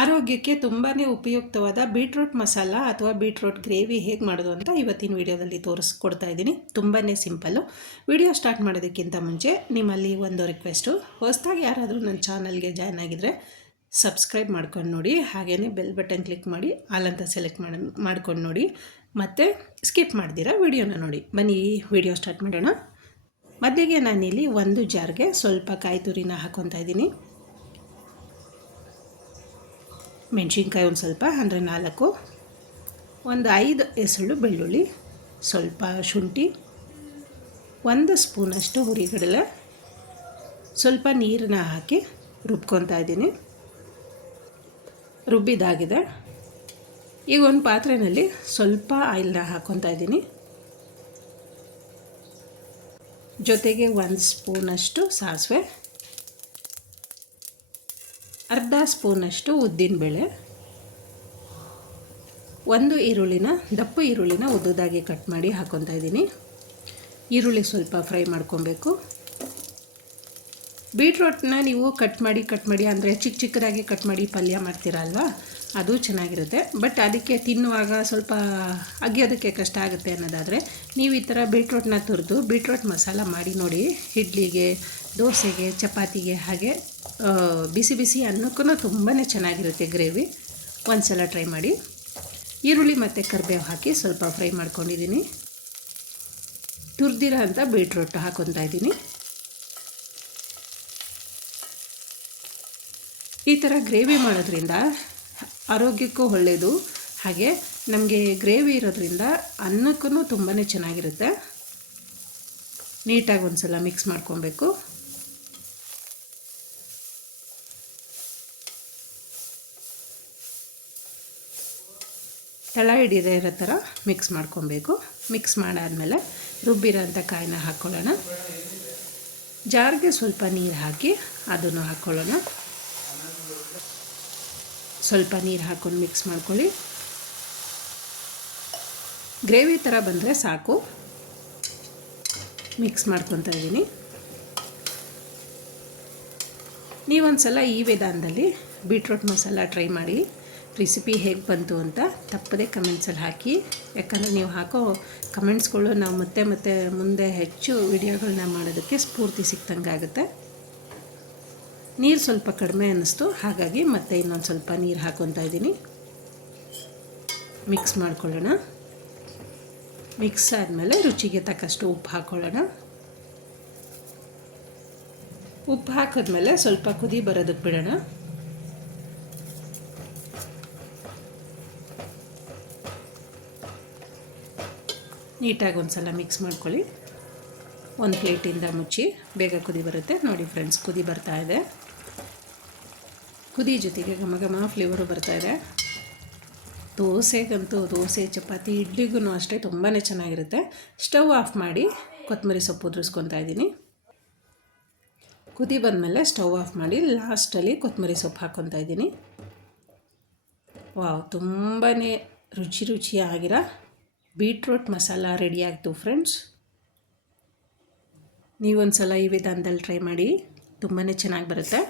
ಆರೋಗ್ಯಕ್ಕೆ ತುಂಬಾ ಉಪಯುಕ್ತವಾದ ಬೀಟ್ರೂಟ್ ಮಸಾಲ ಅಥವಾ ಬೀಟ್ರೂಟ್ ಗ್ರೇವಿ ಹೇಗೆ ಮಾಡೋದು ಅಂತ ಇವತ್ತಿನ ವಿಡಿಯೋದಲ್ಲಿ ತೋರಿಸ್ಕೊಡ್ತಾ ಇದ್ದೀನಿ. ತುಂಬಾ ಸಿಂಪಲ್ಲು. ವಿಡಿಯೋ ಸ್ಟಾರ್ಟ್ ಮಾಡೋದಕ್ಕಿಂತ ಮುಂಚೆ ನಿಮ್ಮಲ್ಲಿ ಒಂದು ರಿಕ್ವೆಸ್ಟು, ಹೊಸದಾಗಿ ಯಾರಾದರೂ ನನ್ನ ಚಾನಲ್ಗೆ ಜಾಯ್ನ್ ಆಗಿದ್ದರೆ ಸಬ್ಸ್ಕ್ರೈಬ್ ಮಾಡ್ಕೊಂಡು ನೋಡಿ, ಹಾಗೆಯೇ ಬೆಲ್ ಬಟನ್ ಕ್ಲಿಕ್ ಮಾಡಿ ಆಲ್ ಅಂತ ಸೆಲೆಕ್ಟ್ ಮಾಡ್ಕೊಂಡು ನೋಡಿ, ಮತ್ತು ಸ್ಕಿಪ್ ಮಾಡ್ದಿರಾ ವಿಡಿಯೋನ ನೋಡಿ. ಬನ್ನಿ ವಿಡಿಯೋ ಸ್ಟಾರ್ಟ್ ಮಾಡೋಣ. ಮೊದಲಿಗೆ ನಾನಿಲ್ಲಿ ಒಂದು ಜಾರ್ಗೆ ಸ್ವಲ್ಪ ಕಾಯಿ ತುರಿನ ಹಾಕ್ಕೊತಾ ಇದ್ದೀನಿ. ಮೆಣಸಿನ್ಕಾಯಿ ಒಂದು ಸ್ವಲ್ಪ ಅಂದರೆ 4, ಒಂದು 5 ಎಸಳು ಬೆಳ್ಳುಳ್ಳಿ, ಸ್ವಲ್ಪ ಶುಂಠಿ, 1 ಸ್ಪೂನಷ್ಟು ಹುರಿಗಡಲೆ, ಸ್ವಲ್ಪ ನೀರನ್ನ ಹಾಕಿ ರುಬ್ಕೊತಾ ಇದ್ದೀನಿ. ರುಬ್ಬಿದಾಗಿದೆ. ಈಗ ಒಂದು ಪಾತ್ರೆಯಲ್ಲಿ ಸ್ವಲ್ಪ ಆಯಿಲ್ನ ಹಾಕ್ಕೊತಾ ಇದ್ದೀನಿ. ಜೊತೆಗೆ 1 ಸ್ಪೂನಷ್ಟು ಸಾಸಿವೆ, ಅರ್ಧ ಸ್ಪೂನಷ್ಟು ಉದ್ದಿನಬೇಳೆ, 1 ಈರುಳ್ಳಿನ ದಪ್ಪ ಈರುಳ್ಳಿನ ಉದ್ದುದಾಗಿ ಕಟ್ ಮಾಡಿ ಹಾಕ್ಕೊತಾ ಇದ್ದೀನಿ. ಈರುಳ್ಳಿ ಸ್ವಲ್ಪ ಫ್ರೈ ಮಾಡ್ಕೊಬೇಕು. ಬೀಟ್ರೂಟ್ನ ನೀವು ಕಟ್ ಮಾಡಿ ಅಂದರೆ ಚಿಕ್ಕದಾಗಿ ಕಟ್ ಮಾಡಿ ಪಲ್ಯ ಮಾಡ್ತೀರಲ್ವ, ಅದು ಚೆನ್ನಾಗಿರುತ್ತೆ. ಬಟ್ ಅದಕ್ಕೆ ತಿನ್ನುವಾಗ ಸ್ವಲ್ಪ ಅಗಿಯೋದಕ್ಕೆ ಕಷ್ಟ ಆಗುತ್ತೆ ಅನ್ನೋದಾದರೆ ನೀವು ಈ ಥರ ಬೀಟ್ರೂಟ್ನ ತುರಿದು ಬೀಟ್ರೂಟ್ ಮಸಾಲ ಮಾಡಿ ನೋಡಿ. ಇಡ್ಲಿಗೆ, ದೋಸೆಗೆ, ಚಪಾತಿಗೆ, ಹಾಗೆ ಬಿಸಿ ಬಿಸಿ ಅನ್ನಕ್ಕೂ ತುಂಬಾ ಚೆನ್ನಾಗಿರುತ್ತೆ ಗ್ರೇವಿ. ಒಂದು ಸಲ ಟ್ರೈ ಮಾಡಿ. ಈರುಳ್ಳಿ ಮತ್ತು ಕರಿಬೇವು ಹಾಕಿ ಸ್ವಲ್ಪ ಫ್ರೈ ಮಾಡ್ಕೊಂಡಿದ್ದೀನಿ. ತುರಿದಿರೋ ಅಂಥ ಬೀಟ್ರೂಟ್ ಹಾಕ್ಕೊತಾ ಇದ್ದೀನಿ. ಈ ಥರ ಗ್ರೇವಿ ಮಾಡೋದ್ರಿಂದ ಆರೋಗ್ಯಕ್ಕೂ ಒಳ್ಳೆಯದು, ಹಾಗೆ ನಮಗೆ ಗ್ರೇವಿ ಇರೋದ್ರಿಂದ ಅನ್ನಕ್ಕೂ ತುಂಬಾ ಚೆನ್ನಾಗಿರುತ್ತೆ. ನೀಟಾಗಿ ಒಂದು ಸಲ ಮಿಕ್ಸ್ ಮಾಡ್ಕೊಬೇಕು. ತಳ ಹಿಡಿದೇ ಇರೋ ಥರ ಮಿಕ್ಸ್ ಮಾಡ್ಕೊಬೇಕು. ಮಿಕ್ಸ್ ಮಾಡಾದಮೇಲೆ ರುಬ್ಬಿರೋಂಥ ಕಾಯಿನ ಹಾಕ್ಕೊಳ್ಳೋಣ. ಜಾರ್ಗೆ ಸ್ವಲ್ಪ ನೀರು ಹಾಕಿ ಅದನ್ನು ಹಾಕ್ಕೊಳ್ಳೋಣ. ಸ್ವಲ್ಪ ನೀರು ಹಾಕ್ಕೊಂಡು ಮಿಕ್ಸ್ ಮಾಡ್ಕೊಳ್ಳಿ. ಗ್ರೇವಿ ಥರ ಬಂದರೆ ಸಾಕು. ಮಿಕ್ಸ್ ಮಾಡ್ಕೊತಾ ಇದ್ದೀನಿ. ನೀವೊಂದು ಸಲ ಈ ವಿಧಾನದಲ್ಲಿ ಬೀಟ್ರೂಟ್ ಮಸಾಲ ಟ್ರೈ ಮಾಡಿ. ರೆಸಿಪಿ ಹೇಗೆ ಬಂತು ಅಂತ ತಪ್ಪದೇ ಕಮೆಂಟ್ಸಲ್ಲಿ ಹಾಕಿ. ಯಾಕಂದರೆ ನೀವು ಹಾಕೋ ಕಮೆಂಟ್ಸ್ಗಳು ನಾವು ಮತ್ತೆ ಮುಂದೆ ಹೆಚ್ಚು ವಿಡಿಯೋಗಳನ್ನ ಮಾಡೋದಕ್ಕೆ ಸ್ಫೂರ್ತಿ ಸಿಕ್ತಂಗೆ ಆಗುತ್ತೆ. ನೀರು ಸ್ವಲ್ಪ ಕಡಿಮೆ ಅನ್ನಿಸ್ತು, ಹಾಗಾಗಿ ಮತ್ತೆ ಇನ್ನೊಂದು ಸ್ವಲ್ಪ ನೀರು ಹಾಕ್ಕೊತಾ ಇದ್ದೀನಿ. ಮಿಕ್ಸ್ ಮಾಡ್ಕೊಳ್ಳೋಣ. ಮಿಕ್ಸ್ ಆದಮೇಲೆ ರುಚಿಗೆ ತಕ್ಕಷ್ಟು ಉಪ್ಪು ಹಾಕ್ಕೊಳ್ಳೋಣ. ಉಪ್ಪು ಹಾಕಿದ್ಮೇಲೆ ಸ್ವಲ್ಪ ಕುದಿ ಬರೋದಕ್ಕೆ ಬಿಡೋಣ. ನೀಟಾಗಿ ಒಂದು ಸಲ ಮಿಕ್ಸ್ ಮಾಡ್ಕೊಳ್ಳಿ. ಒಂದು ಪ್ಲೇಟಿಂದ ಮುಚ್ಚಿ, ಬೇಗ ಕುದಿ ಬರುತ್ತೆ. ನೋಡಿ ಫ್ರೆಂಡ್ಸ್, ಕುದಿ ಬರ್ತಾ ಇದೆ. ಕುದಿ ಜೊತೆಗೆ ಘಮ ಫ್ಲೇವರು ಬರ್ತಾ ಇದೆ. ದೋಸೆಗಂತೂ, ದೋಸೆ, ಚಪಾತಿ, ಇಡ್ಲಿಗೂ ಅಷ್ಟೇ ತುಂಬಾ ಚೆನ್ನಾಗಿರುತ್ತೆ. ಸ್ಟವ್ ಆಫ್ ಮಾಡಿ ಕೊತ್ತಂಬರಿ ಸೊಪ್ಪು ಉದುರಿಸ್ಕೊತಾ ಇದ್ದೀನಿ. ಕುದಿ ಬಂದಮೇಲೆ ಸ್ಟವ್ ಆಫ್ ಮಾಡಿ ಲಾಸ್ಟಲ್ಲಿ ಕೊತ್ತಂಬರಿ ಸೊಪ್ಪು ಹಾಕ್ಕೊತಾ ಇದ್ದೀನಿ. ವಾವ್, ತುಂಬಾ ರುಚಿಯಾಗಿರೋ ಬೀಟ್ರೂಟ್ ಮಸಾಲ ರೆಡಿ ಆಯಿತು ಫ್ರೆಂಡ್ಸ್. ನೀವೊಂದು ಸಲ ಈ ವಿಧಾನದಲ್ಲಿ ಟ್ರೈ ಮಾಡಿ, ತುಂಬಾ ಚೆನ್ನಾಗಿ ಬರುತ್ತೆ.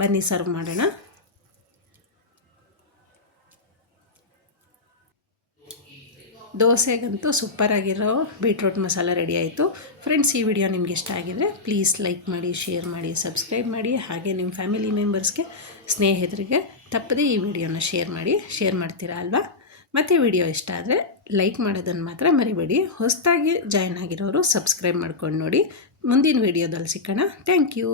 ಬನ್ನಿ ಸರ್ವ್ ಮಾಡೋಣ. ದೋಸೆಗಂತೂ ಸೂಪರಾಗಿರೋ ಬೀಟ್ರೂಟ್ ಮಸಾಲ ರೆಡಿ ಆಯಿತು ಫ್ರೆಂಡ್ಸ್. ಈ ವಿಡಿಯೋ ನಿಮ್ಗೆ ಇಷ್ಟ ಆಗಿದರೆ ಪ್ಲೀಸ್ ಲೈಕ್ ಮಾಡಿ, ಶೇರ್ ಮಾಡಿ, ಸಬ್ಸ್ಕ್ರೈಬ್ ಮಾಡಿ. ಹಾಗೆ ನಿಮ್ಮ ಫ್ಯಾಮಿಲಿ ಮೆಂಬರ್ಸ್ಗೆ, ಸ್ನೇಹಿತರಿಗೆ ತಪ್ಪದೇ ಈ ವಿಡಿಯೋನ ಶೇರ್ ಮಾಡ್ತೀರಾ ಅಲ್ವಾ. ಮತ್ತು ವಿಡಿಯೋ ಇಷ್ಟ ಆದರೆ ಲೈಕ್ ಮಾಡೋದನ್ನು ಮಾತ್ರ ಮರಿಬೇಡಿ. ಹೊಸದಾಗಿ ಜಾಯ್ನ್ ಆಗಿರೋರು ಸಬ್ಸ್ಕ್ರೈಬ್ ಮಾಡ್ಕೊಂಡು ನೋಡಿ. ಮುಂದಿನ ವಿಡಿಯೋದಲ್ಲಿ ಸಿಗೋಣ. Thank you.